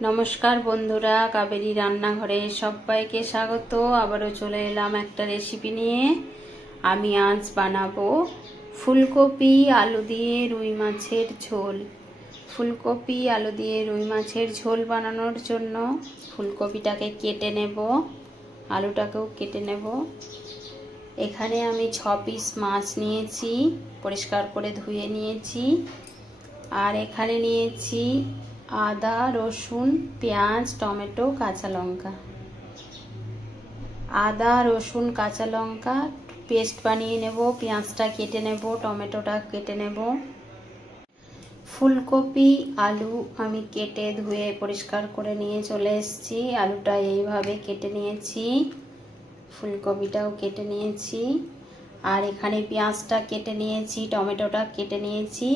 नमस्कार बंधुरा कावेरी रान्नाघरे सबाइके स्वागत। आबारो चले एलाम एकटा रेसिपि निये। आमी आज बानाबो फुलकपि आलू दिये रुई माछेर झोल। फुलकपि आलू दिये रुई माछेर झोल बानानोर जोन्नो फुलकपिटाके केटे नेब, आलूटाकेও केटे नेब। एखाने आमी 6 पिस माछ नियेछि, परिष्कार करे धुए नियेछि। और एखाने नियेछि आदा रसुन पेঁয়াজ टमेटो काँचा लंका। आदा रसुन काँचा लंका पेस्ट बानिये नेब, पेঁয়াজটা केटे नेब, टमेटोटा केटे नेब। फुलकपि आलू आमी केटे धुए परिष्कार करे निये चले एसेछि। आलूटा एइभाবে केटे नियेछि, फुलकपिटाও केटे नियेछि। और एखाने पेঁয়াজটা केटे नियेछि, टमेटोटा केटे नियेछि,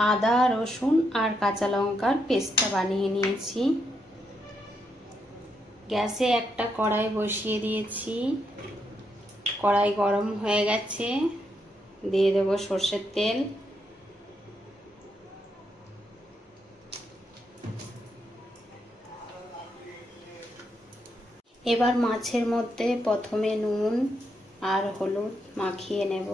आदा रसुन और काँचा लंकार पेस्टটা बानिये नियेछि। गैसे एकटा कड़ाई बसिए दिएछि, कड़ाई गरम हये गेছে, दिए देब सर्षेर तेल। एबार माछेर मध्य प्रथमे नुन और हलुद माखिए नेब।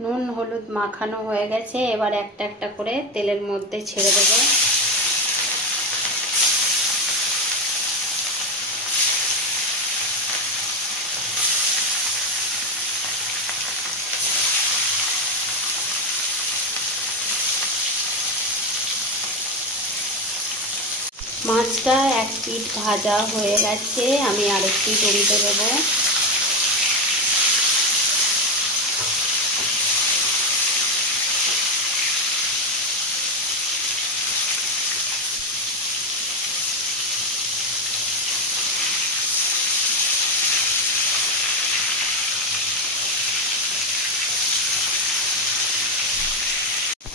নুন হলুদ মাখানো হয়ে গেছে, এবার একটা একটা করে তেলের মধ্যে ছেড়ে দেব। মাছটা এক পিঠ ভাজা হয়ে গেছে, আমি আরেক পিঠ উল্টে দেব।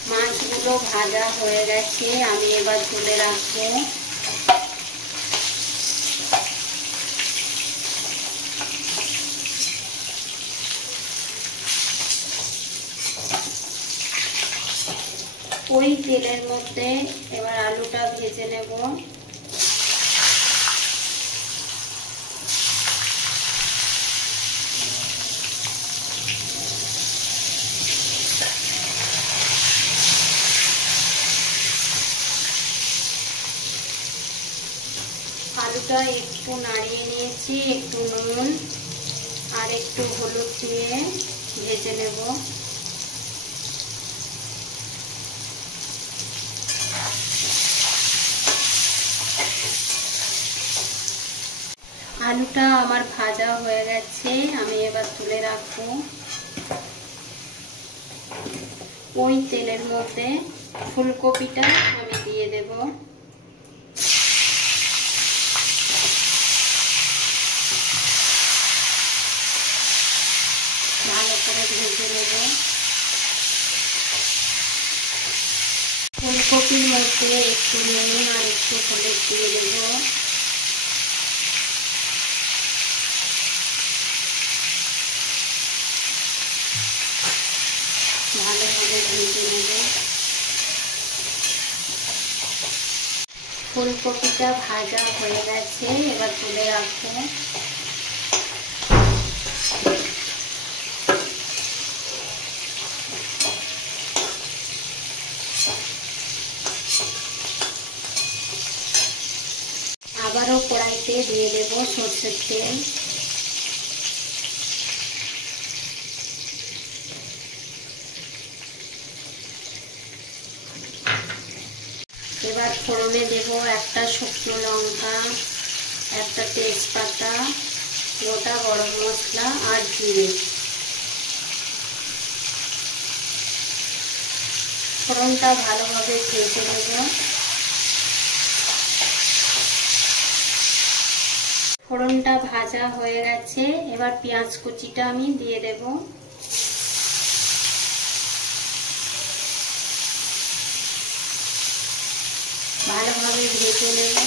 মাছগুলো ভাজা হয়ে গেছে, আমি এবার তুলে রাখবো। ওই তেলের মধ্যে এবার আলুটা ভেজে নেব। আলুটা একটু নাড়িয়ে নিয়েছি, একটু নুন আর একটু হলুদ দিয়ে ভেজে নেব। আলুটা আমার ভাজা হয়ে গেছে, আমি এবার তুলে রাখবো। ওই তেলের মধ্যে ফুলকপিটা আমি দিয়ে দেব। ভালো করে ভেজে নেব। ফুলকপির মধ্যে একটু নুন আর একটু হলুদ দিয়ে দেব। ভালোভাবে ভেজে নেব। ফুলকপিটা ভাজা হয়ে গেছে, এবার তুলে রাখবো। আবারও কড়াইতে দিয়ে দেব সরষের তেল। এবার ফোড়নে দেব একটা শুকনো লঙ্কা, একটা তেজপাতা, গোটা গরম মশলা আর জিরে। ফোড়নটা ভালোভাবে ভেজে নেব। ফোড়নটা ভাজা হয়ে গেছে, এবার পেঁয়াজ কুচিটা আমি দিয়ে দেব। করে ভেজে নেব।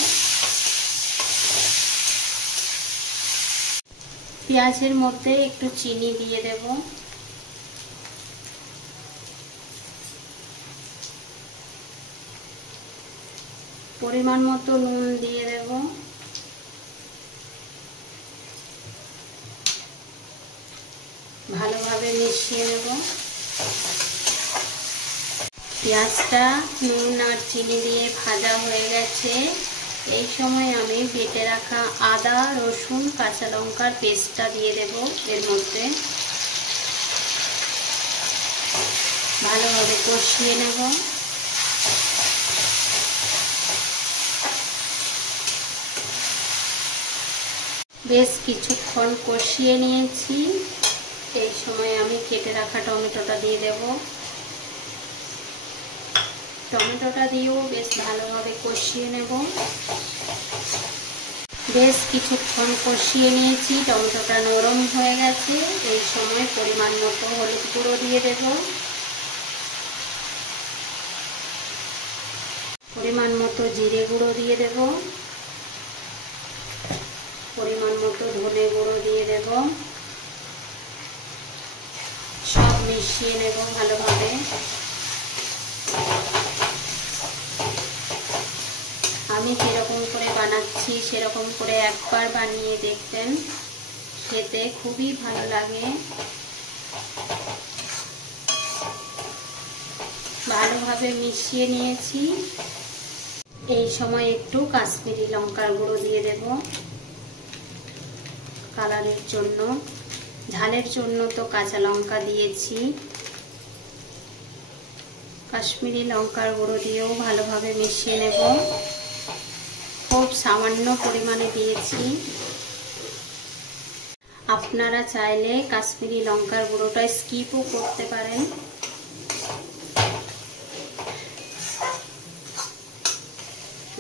পেঁয়াজের মধ্যে একটু চিনি দিয়ে দেব। পরিমাণ মতো নুন দিয়ে দেব। ভালোভাবে মিশিয়ে নেব। পেঁয়াজটা নুন আর চিনি দিয়ে ভাজা হয়ে গেছে। এই সময় আমি বেটে রাখা আদা, রসুন, কাঁচা লঙ্কার পেস্টটা দিয়ে দেব এর মধ্যে। ভালোভাবে কষিয়ে নেব। বেশ কিছুক্ষণ কষিয়ে নিয়েছি। এই সময় আমি কেটে রাখা টমেটোটা দিয়ে দেব। টমেটোটা দিয়েও বেশ ভালোভাবে কষিয়ে নেব। বেশ কিছুক্ষণ কষিয়ে নিয়েছি, টমেটোটা নরম হয়ে গেছে। এই সময় পরিমাণ মতো হলুদ গুঁড়ো দিয়ে দেব। পরিমাণ মতো জিরে গুঁড়ো দিয়ে দেব। পরিমাণ মতো ধনে গুঁড়ো দিয়ে দেব। সব মিশিয়ে নেব ভালোভাবে। আমি যেরকম করে বানাচ্ছি সেরকম করে একবার বানিয়ে দেখবেন, খেতে খুবই ভালো লাগে। ভালোভাবে মিশিয়ে নিয়েছি। এই সময় একটু কাশ্মীরি লঙ্কার গুঁড়ো দিয়ে দেব কালারের জন্য। ঝালের জন্য তো কাঁচা লঙ্কা দিয়েছি। কাশ্মীরি লঙ্কার গুঁড়ো দিয়েও ভালোভাবে মিশিয়ে নেব। খুব সামান্য পরিমাণে দিয়েছি। আপনারা চাইলে কাশ্মীরি লঙ্কার গুঁড়োটা স্কিপও করতে পারেন।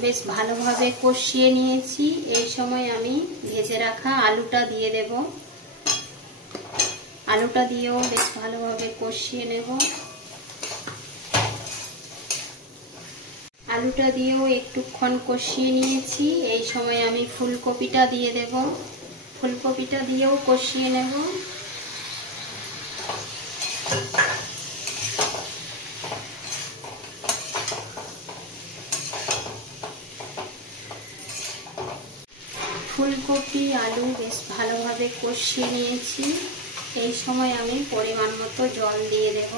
বেশ ভালোভাবে কষিয়ে নিয়েছি। এই সময় আমি ভেজে রাখা আলুটা দিয়ে দেব। আলুটা দিয়েও বেশ ভালোভাবে কষিয়ে নেব। আলুটা দিয়েও একটুক্ষণ কষিয়ে নিয়েছি। এই সময় আমি ফুলকপিটা দিয়ে দেব। ফুলকপিটা দিয়েও কষিয়ে নেব। ফুলকপি আলু বেশ ভালোভাবে কষিয়ে নিয়েছি। এই সময় আমি পরিমাণ মতো জল দিয়ে দেব।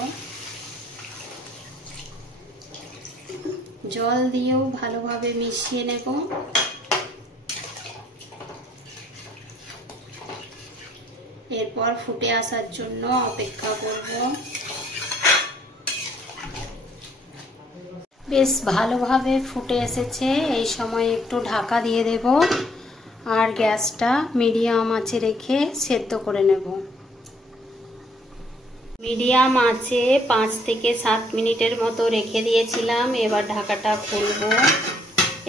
জল দিয়েও ভালোভাবে মিশিয়ে নেব। এরপর ফুটে আসার জন্য অপেক্ষা করব। বেশ ভালোভাবে ফুটে এসেছে। এই সময় একটু ঢাকা দিয়ে দেব আর গ্যাসটা মিডিয়াম আঁচে রেখে সেদ্ধ করে নেব। মিডিয়াম আঁচে 5 থেকে 7 মিনিটের মতো রেখে দিয়েছিলাম। এবার ঢাকাটা খুলবো।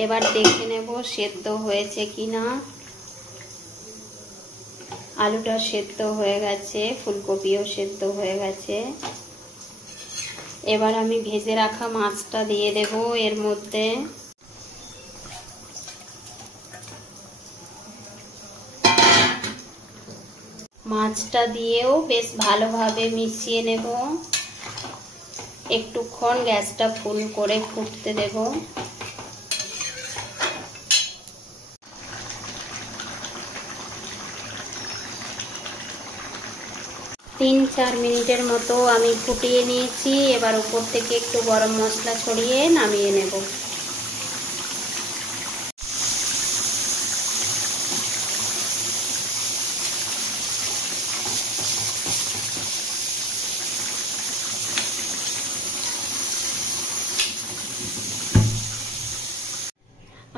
এবার দেখে নেব সেদ্ধ হয়েছে কিনা। আলুটা সেদ্ধ হয়ে গেছে, ফুলকপিও সেদ্ধ হয়ে গেছে। এবার আমি ভেজে রাখা মাছটা দিয়ে দেব এর মধ্যে। মাছটা দিয়েও বেশ ভালোভাবে মিশিয়ে নেব। একটুক্ষণ গ্যাসটা ফুল করে ফুটতে দেব। 3-4 মিনিটের মতো আমি ফুটিয়ে নিয়েছি। এবার উপর থেকে একটু গরম মশলা ছড়িয়ে নামিয়ে নেব।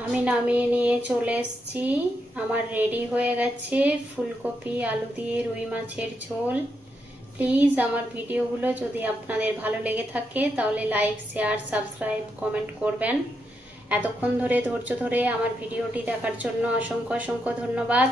আমি নামিয়ে নিয়ে চলে এসেছি। আমার রেডি হয়ে গেছে ফুলকপি আলু দিয়ে রুই মাছের ঝোল। প্লিজ আমার ভিডিওগুলো যদি আপনাদের ভালো লেগে থাকে তাহলে লাইক, শেয়ার, সাবস্ক্রাইব, কমেন্ট করবেন। এতক্ষণ ধরে ধৈর্য ধরে আমার ভিডিওটি দেখার জন্য অসংখ্য অসংখ্য ধন্যবাদ।